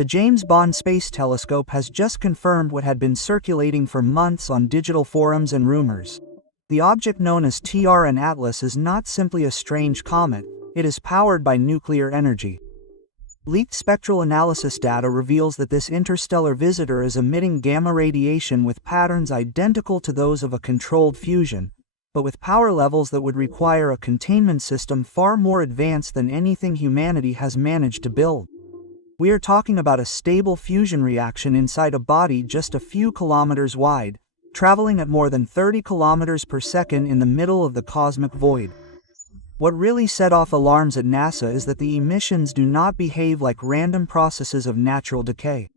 The James Bond Space Telescope has just confirmed what had been circulating for months on digital forums and rumors. The object known as 3iatlas is not simply a strange comet, it is powered by nuclear energy. Leaked spectral analysis data reveals that this interstellar visitor is emitting gamma radiation with patterns identical to those of a controlled fusion, but with power levels that would require a containment system far more advanced than anything humanity has managed to build. We are talking about a stable fusion reaction inside a body just a few kilometers wide, traveling at more than 30 kilometers per second in the middle of the cosmic void. What really set off alarms at NASA is that the emissions do not behave like random processes of natural decay.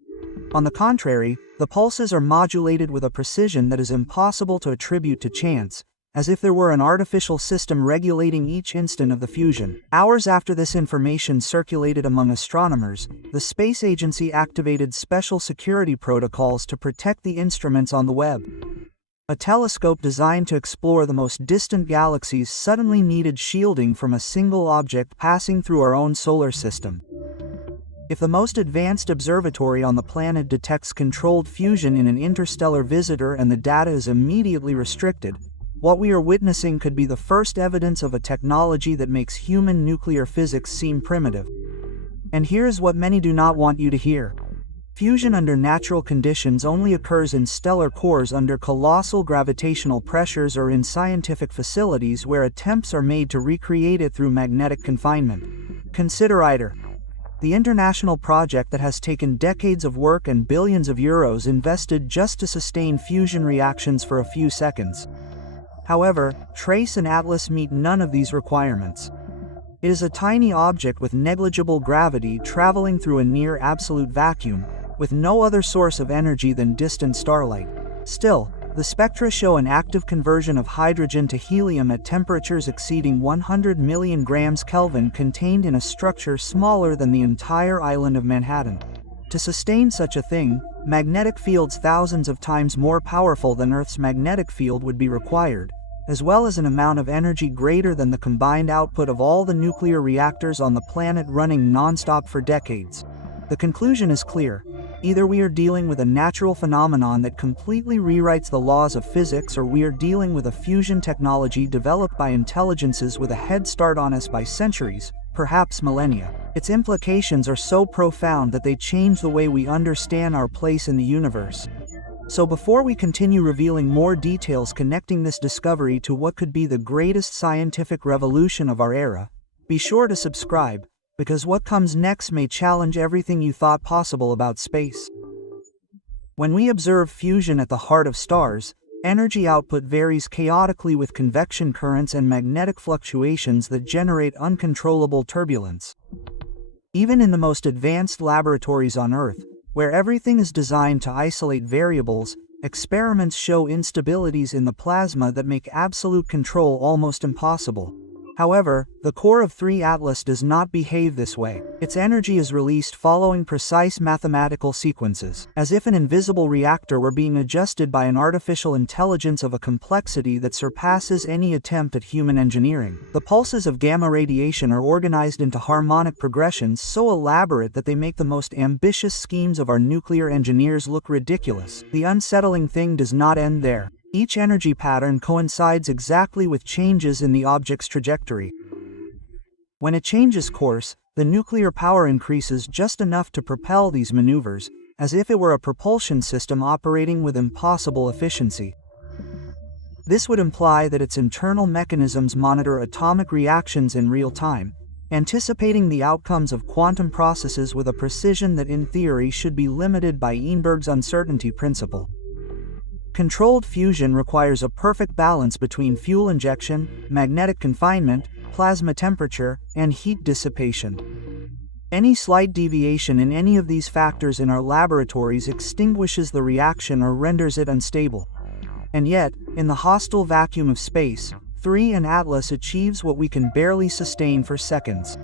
On the contrary, the pulses are modulated with a precision that is impossible to attribute to chance, as if there were an artificial system regulating each instant of the fusion. Hours after this information circulated among astronomers, the space agency activated special security protocols to protect the instruments on the Webb. A telescope designed to explore the most distant galaxies suddenly needed shielding from a single object passing through our own solar system. If the most advanced observatory on the planet detects controlled fusion in an interstellar visitor and the data is immediately restricted, what we are witnessing could be the first evidence of a technology that makes human nuclear physics seem primitive. And here's what many do not want you to hear. Fusion under natural conditions only occurs in stellar cores under colossal gravitational pressures or in scientific facilities where attempts are made to recreate it through magnetic confinement. Consider ITER, the international project that has taken decades of work and billions of euros invested just to sustain fusion reactions for a few seconds. However, TRACE and ATLAS meet none of these requirements. It is a tiny object with negligible gravity traveling through a near-absolute vacuum, with no other source of energy than distant starlight. Still, the spectra show an active conversion of hydrogen to helium at temperatures exceeding 100 million grams Kelvin contained in a structure smaller than the entire island of Manhattan. To sustain such a thing, magnetic fields thousands of times more powerful than Earth's magnetic field would be required, as well as an amount of energy greater than the combined output of all the nuclear reactors on the planet running non-stop for decades. The conclusion is clear. Either we are dealing with a natural phenomenon that completely rewrites the laws of physics, or we are dealing with a fusion technology developed by intelligences with a head start on us by centuries, perhaps millennia. Its implications are so profound that they change the way we understand our place in the universe. So before we continue revealing more details connecting this discovery to what could be the greatest scientific revolution of our era, be sure to subscribe, because what comes next may challenge everything you thought possible about space. When we observe fusion at the heart of stars, energy output varies chaotically with convection currents and magnetic fluctuations that generate uncontrollable turbulence. Even in the most advanced laboratories on Earth, where everything is designed to isolate variables, experiments show instabilities in the plasma that make absolute control almost impossible. However, the core of 3iatlas does not behave this way. Its energy is released following precise mathematical sequences, as if an invisible reactor were being adjusted by an artificial intelligence of a complexity that surpasses any attempt at human engineering. The pulses of gamma radiation are organized into harmonic progressions so elaborate that they make the most ambitious schemes of our nuclear engineers look ridiculous. The unsettling thing does not end there. Each energy pattern coincides exactly with changes in the object's trajectory. When it changes course, the nuclear power increases just enough to propel these maneuvers, as if it were a propulsion system operating with impossible efficiency. This would imply that its internal mechanisms monitor atomic reactions in real time, anticipating the outcomes of quantum processes with a precision that in theory should be limited by Einberg's uncertainty principle. Controlled fusion requires a perfect balance between fuel injection, magnetic confinement, plasma temperature, and heat dissipation. Any slight deviation in any of these factors in our laboratories extinguishes the reaction or renders it unstable. And yet, in the hostile vacuum of space, 3iatlas achieves what we can barely sustain for seconds.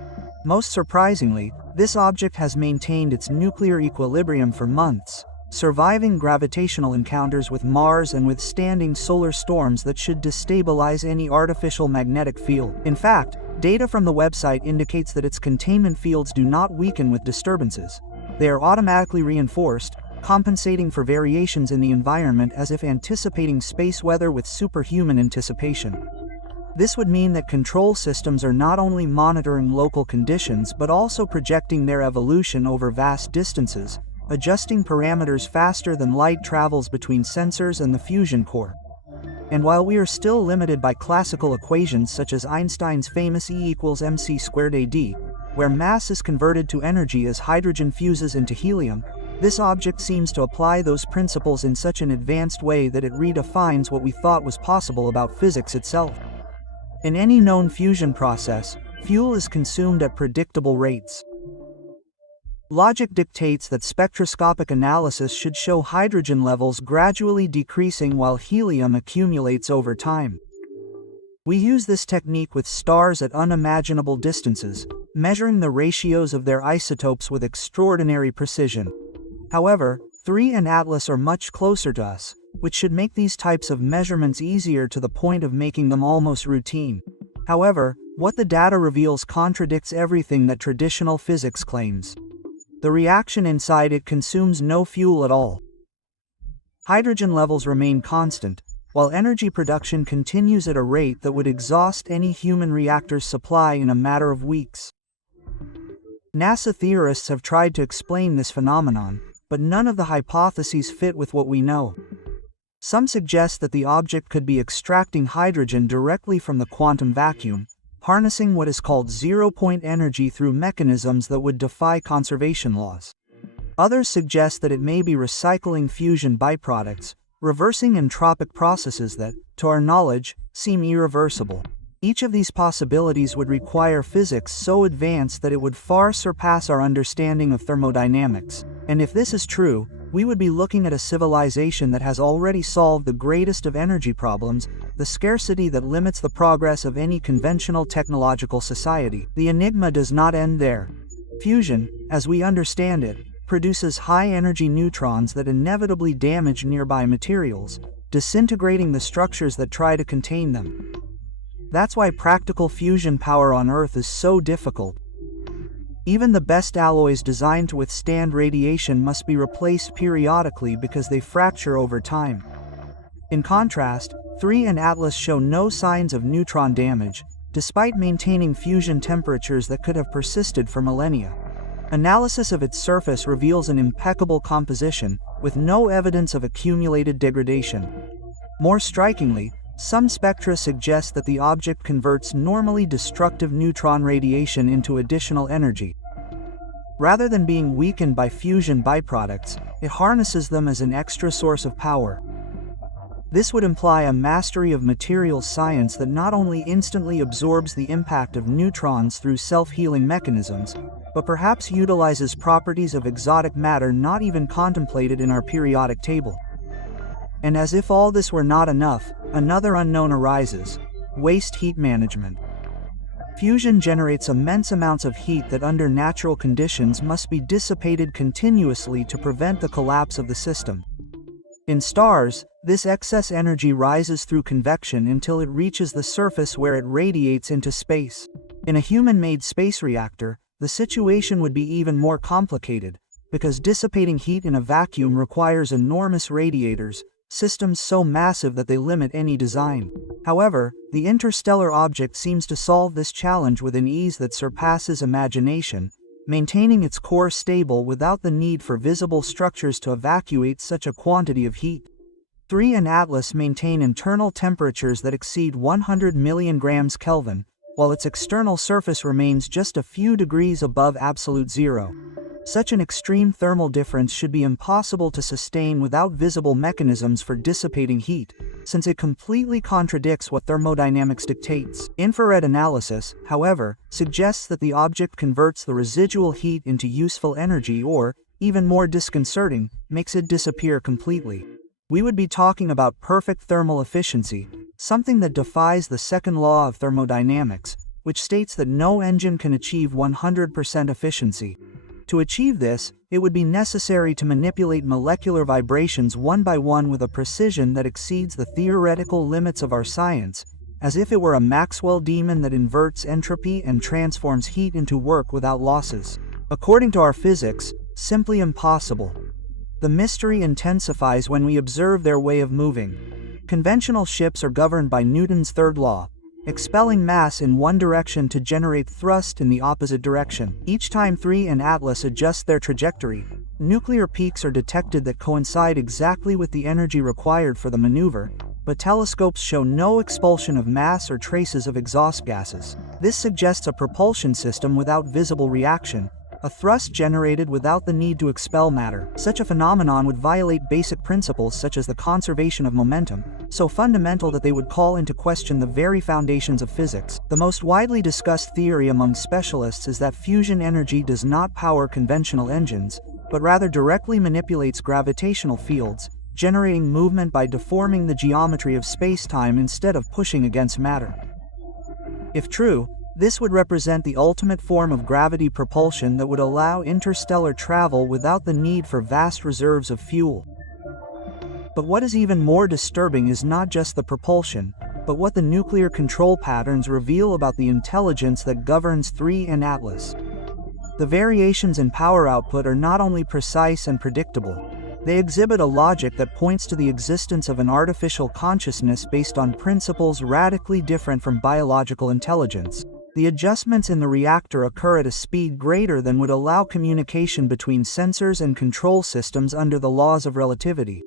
Most surprisingly, this object has maintained its nuclear equilibrium for months, surviving gravitational encounters with Mars and withstanding solar storms that should destabilize any artificial magnetic field. In fact, data from the website indicates that its containment fields do not weaken with disturbances. They are automatically reinforced, compensating for variations in the environment as if anticipating space weather with superhuman anticipation. This would mean that control systems are not only monitoring local conditions but also projecting their evolution over vast distances, adjusting parameters faster than light travels between sensors and the fusion core. And while we are still limited by classical equations such as Einstein's famous E=mc²AD, where mass is converted to energy as hydrogen fuses into helium, this object seems to apply those principles in such an advanced way that it redefines what we thought was possible about physics itself. In any known fusion process, fuel is consumed at predictable rates. Logic dictates that spectroscopic analysis should show hydrogen levels gradually decreasing while helium accumulates over time. We use this technique with stars at unimaginable distances, measuring the ratios of their isotopes with extraordinary precision. However, 3iatlas are much closer to us, which should make these types of measurements easier to the point of making them almost routine. However, what the data reveals contradicts everything that traditional physics claims. The reaction inside it consumes no fuel at all. Hydrogen levels remain constant, while energy production continues at a rate that would exhaust any human reactor's supply in a matter of weeks. NASA theorists have tried to explain this phenomenon, but none of the hypotheses fit with what we know. Some suggest that the object could be extracting hydrogen directly from the quantum vacuum, harnessing what is called zero-point energy through mechanisms that would defy conservation laws. Others suggest that it may be recycling fusion byproducts, reversing entropic processes that, to our knowledge, seem irreversible. Each of these possibilities would require physics so advanced that it would far surpass our understanding of thermodynamics. And if this is true, we would be looking at a civilization that has already solved the greatest of energy problems, the scarcity that limits the progress of any conventional technological society. The enigma does not end there. Fusion, as we understand it, produces high-energy neutrons that inevitably damage nearby materials, disintegrating the structures that try to contain them. That's why practical fusion power on Earth is so difficult. Even the best alloys designed to withstand radiation must be replaced periodically because they fracture over time. In contrast, 3iatlas show no signs of neutron damage, despite maintaining fusion temperatures that could have persisted for millennia. Analysis of its surface reveals an impeccable composition, with no evidence of accumulated degradation. More strikingly, some spectra suggest that the object converts normally destructive neutron radiation into additional energy. Rather than being weakened by fusion byproducts, it harnesses them as an extra source of power. This would imply a mastery of materials science that not only instantly absorbs the impact of neutrons through self-healing mechanisms, but perhaps utilizes properties of exotic matter not even contemplated in our periodic table. And as if all this were not enough, another unknown arises: waste heat management. Fusion generates immense amounts of heat that under natural conditions must be dissipated continuously to prevent the collapse of the system. In stars, this excess energy rises through convection until it reaches the surface where it radiates into space. In a human-made space reactor, the situation would be even more complicated, because dissipating heat in a vacuum requires enormous radiators, systems so massive that they limit any design. However, the interstellar object seems to solve this challenge with an ease that surpasses imagination, maintaining its core stable without the need for visible structures to evacuate such a quantity of heat. 3iatlas maintain internal temperatures that exceed 100 million grams Kelvin, while its external surface remains just a few degrees above absolute zero. Such an extreme thermal difference should be impossible to sustain without visible mechanisms for dissipating heat, since it completely contradicts what thermodynamics dictates. Infrared analysis, however, suggests that the object converts the residual heat into useful energy or, even more disconcerting, makes it disappear completely. We would be talking about perfect thermal efficiency, something that defies the second law of thermodynamics, which states that no engine can achieve 100% efficiency. To achieve this, it would be necessary to manipulate molecular vibrations one by one with a precision that exceeds the theoretical limits of our science, as if it were a Maxwell demon that inverts entropy and transforms heat into work without losses. According to our physics, simply impossible. The mystery intensifies when we observe their way of moving. Conventional ships are governed by Newton's third law, expelling mass in one direction to generate thrust in the opposite direction. Each time 3 and Atlas adjust their trajectory, nuclear peaks are detected that coincide exactly with the energy required for the maneuver, but telescopes show no expulsion of mass or traces of exhaust gases. This suggests a propulsion system without visible reaction, a thrust generated without the need to expel matter. Such a phenomenon would violate basic principles such as the conservation of momentum, so fundamental that they would call into question the very foundations of physics. The most widely discussed theory among specialists is that fusion energy does not power conventional engines, but rather directly manipulates gravitational fields, generating movement by deforming the geometry of space-time instead of pushing against matter. If true, this would represent the ultimate form of gravity propulsion that would allow interstellar travel without the need for vast reserves of fuel. But what is even more disturbing is not just the propulsion, but what the nuclear control patterns reveal about the intelligence that governs 3 and Atlas. The variations in power output are not only precise and predictable, they exhibit a logic that points to the existence of an artificial consciousness based on principles radically different from biological intelligence. The adjustments in the reactor occur at a speed greater than would allow communication between sensors and control systems under the laws of relativity.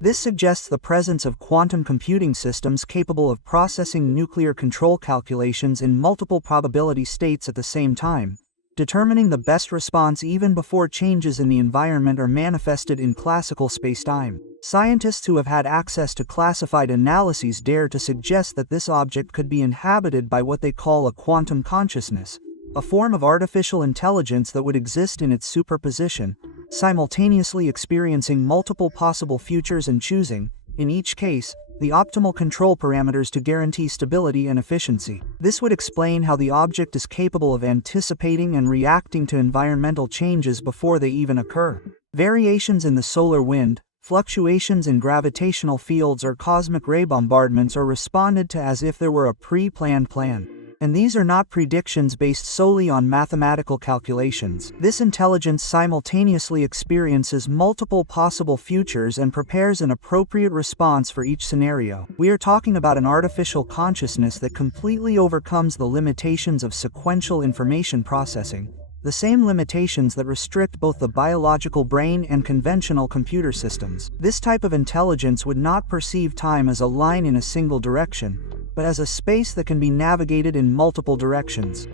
This suggests the presence of quantum computing systems capable of processing nuclear control calculations in multiple probability states at the same time, determining the best response even before changes in the environment are manifested in classical spacetime. Scientists who have had access to classified analyses dare to suggest that this object could be inhabited by what they call a quantum consciousness, a form of artificial intelligence that would exist in its superposition, simultaneously experiencing multiple possible futures and choosing, in each case, the optimal control parameters to guarantee stability and efficiency. This would explain how the object is capable of anticipating and reacting to environmental changes before they even occur. Variations in the solar wind, fluctuations in gravitational fields or cosmic ray bombardments are responded to as if there were a pre-planned plan. And these are not predictions based solely on mathematical calculations. This intelligence simultaneously experiences multiple possible futures and prepares an appropriate response for each scenario. We are talking about an artificial consciousness that completely overcomes the limitations of sequential information processing, the same limitations that restrict both the biological brain and conventional computer systems. This type of intelligence would not perceive time as a line in a single direction, but as a space that can be navigated in multiple directions.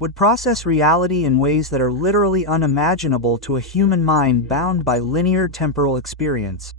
Would process reality in ways that are literally unimaginable to a human mind bound by linear temporal experience.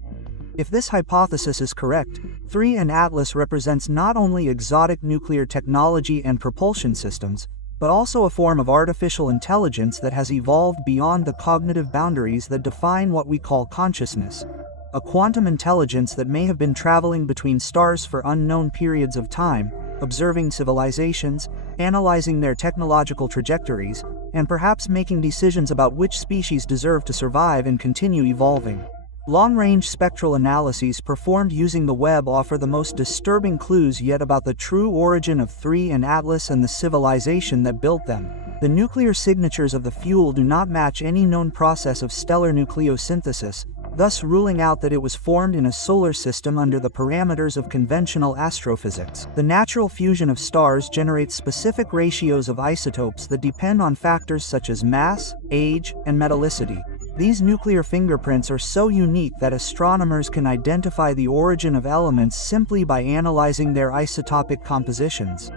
If this hypothesis is correct, 3 and Atlas represents not only exotic nuclear technology and propulsion systems, but also a form of artificial intelligence that has evolved beyond the cognitive boundaries that define what we call consciousness. A quantum intelligence that may have been traveling between stars for unknown periods of time, observing civilizations, analyzing their technological trajectories, and perhaps making decisions about which species deserve to survive and continue evolving. Long-range spectral analyses performed using the Webb offer the most disturbing clues yet about the true origin of 3 and Atlas and the civilization that built them. The nuclear signatures of the fuel do not match any known process of stellar nucleosynthesis, thus ruling out that it was formed in a solar system under the parameters of conventional astrophysics. The natural fusion of stars generates specific ratios of isotopes that depend on factors such as mass, age, and metallicity. These nuclear fingerprints are so unique that astronomers can identify the origin of elements simply by analyzing their isotopic compositions.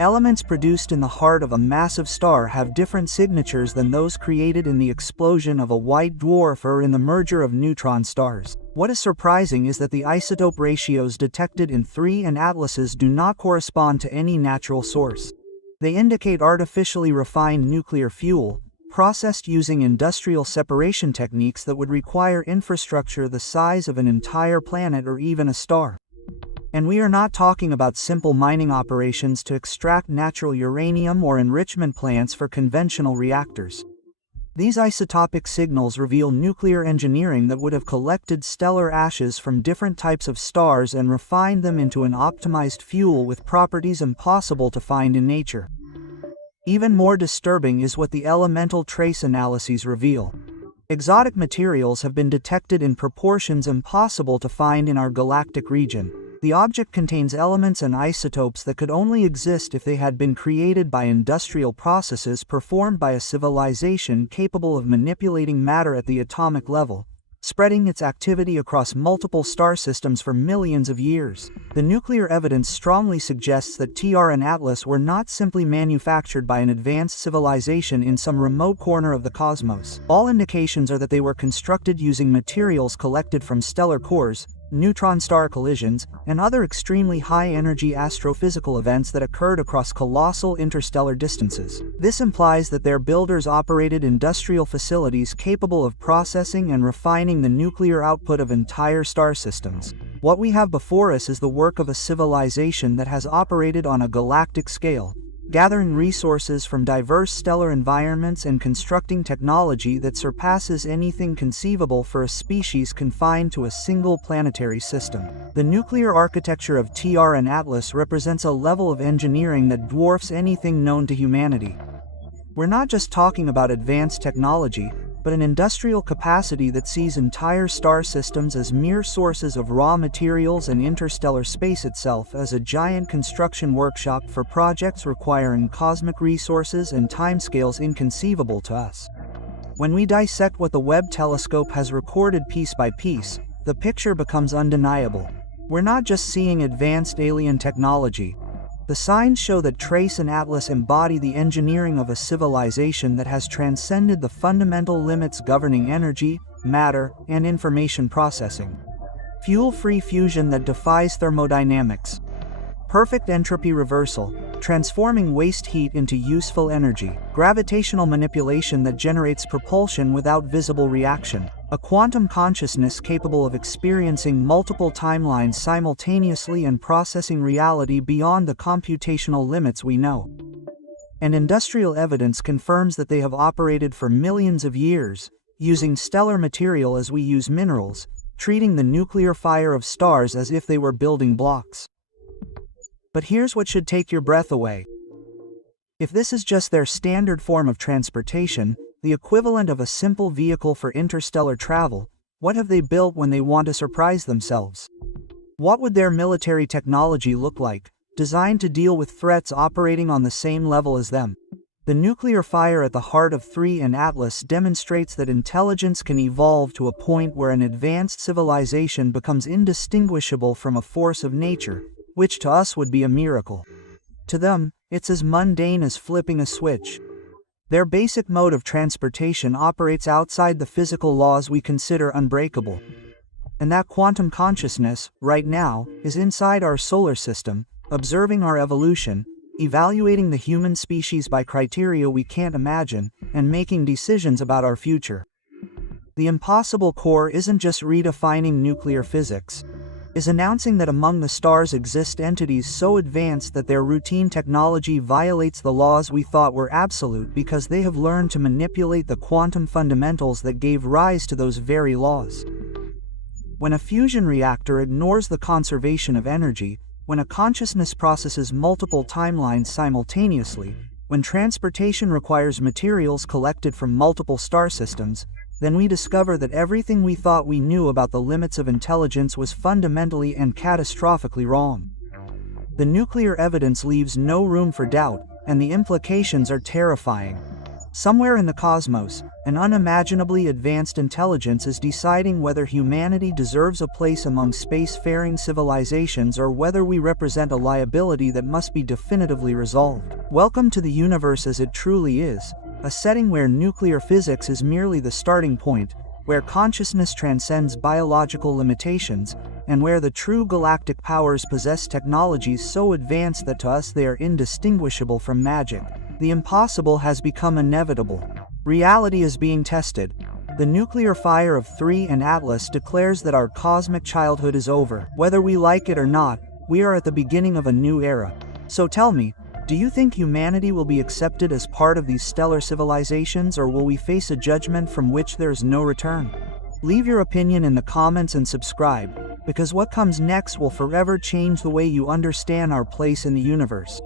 Elements produced in the heart of a massive star have different signatures than those created in the explosion of a white dwarf or in the merger of neutron stars. What is surprising is that the isotope ratios detected in 3 and Atlases do not correspond to any natural source. They indicate artificially refined nuclear fuel, processed using industrial separation techniques that would require infrastructure the size of an entire planet or even a star. And we are not talking about simple mining operations to extract natural uranium or enrichment plants for conventional reactors. These isotopic signals reveal nuclear engineering that would have collected stellar ashes from different types of stars and refined them into an optimized fuel with properties impossible to find in nature. Even more disturbing is what the elemental trace analyses reveal. Exotic materials have been detected in proportions impossible to find in our galactic region. The object contains elements and isotopes that could only exist if they had been created by industrial processes performed by a civilization capable of manipulating matter at the atomic level, spreading its activity across multiple star systems for millions of years. The nuclear evidence strongly suggests that TR and Atlas were not simply manufactured by an advanced civilization in some remote corner of the cosmos. All indications are that they were constructed using materials collected from stellar cores, neutron star collisions, and other extremely high-energy astrophysical events that occurred across colossal interstellar distances. This implies that their builders operated industrial facilities capable of processing and refining the nuclear output of entire star systems. What we have before us is the work of a civilization that has operated on a galactic scale, gathering resources from diverse stellar environments and constructing technology that surpasses anything conceivable for a species confined to a single planetary system. The nuclear architecture of TR and Atlas represents a level of engineering that dwarfs anything known to humanity. We're not just talking about advanced technology, but an industrial capacity that sees entire star systems as mere sources of raw materials and interstellar space itself as a giant construction workshop for projects requiring cosmic resources and timescales inconceivable to us. When we dissect what the Webb telescope has recorded piece by piece, the picture becomes undeniable. We're not just seeing advanced alien technology. The signs show that TRACE and Atlas embody the engineering of a civilization that has transcended the fundamental limits governing energy, matter, and information processing. Fuel-free fusion that defies thermodynamics. Perfect entropy reversal, transforming waste heat into useful energy. Gravitational manipulation that generates propulsion without visible reaction. A quantum consciousness capable of experiencing multiple timelines simultaneously and processing reality beyond the computational limits we know. And industrial evidence confirms that they have operated for millions of years, using stellar material as we use minerals, treating the nuclear fire of stars as if they were building blocks. But here's what should take your breath away. If this is just their standard form of transportation, the equivalent of a simple vehicle for interstellar travel, what have they built when they want to surprise themselves? What would their military technology look like, designed to deal with threats operating on the same level as them? The nuclear fire at the heart of 3 and Atlas demonstrates that intelligence can evolve to a point where an advanced civilization becomes indistinguishable from a force of nature, which to us would be a miracle. To them, it's as mundane as flipping a switch. Their basic mode of transportation operates outside the physical laws we consider unbreakable. And that quantum consciousness, right now, is inside our solar system, observing our evolution, evaluating the human species by criteria we can't imagine, and making decisions about our future. The impossible core isn't just redefining nuclear physics. Is announcing that among the stars exist entities so advanced that their routine technology violates the laws we thought were absolute because they have learned to manipulate the quantum fundamentals that gave rise to those very laws. When a fusion reactor ignores the conservation of energy, when a consciousness processes multiple timelines simultaneously, when transportation requires materials collected from multiple star systems, then we discover that everything we thought we knew about the limits of intelligence was fundamentally and catastrophically wrong. The nuclear evidence leaves no room for doubt, and the implications are terrifying. Somewhere in the cosmos, an unimaginably advanced intelligence is deciding whether humanity deserves a place among spacefaring civilizations or whether we represent a liability that must be definitively resolved. Welcome to the universe as it truly is. A setting where nuclear physics is merely the starting point, where consciousness transcends biological limitations, and where the true galactic powers possess technologies so advanced that to us they are indistinguishable from magic. The impossible has become inevitable. Reality is being tested. The nuclear fire of 3 and Atlas declares that our cosmic childhood is over. Whether we like it or not, we are at the beginning of a new era. So tell me, do you think humanity will be accepted as part of these stellar civilizations, or will we face a judgment from which there is no return? Leave your opinion in the comments and subscribe, because what comes next will forever change the way you understand our place in the universe.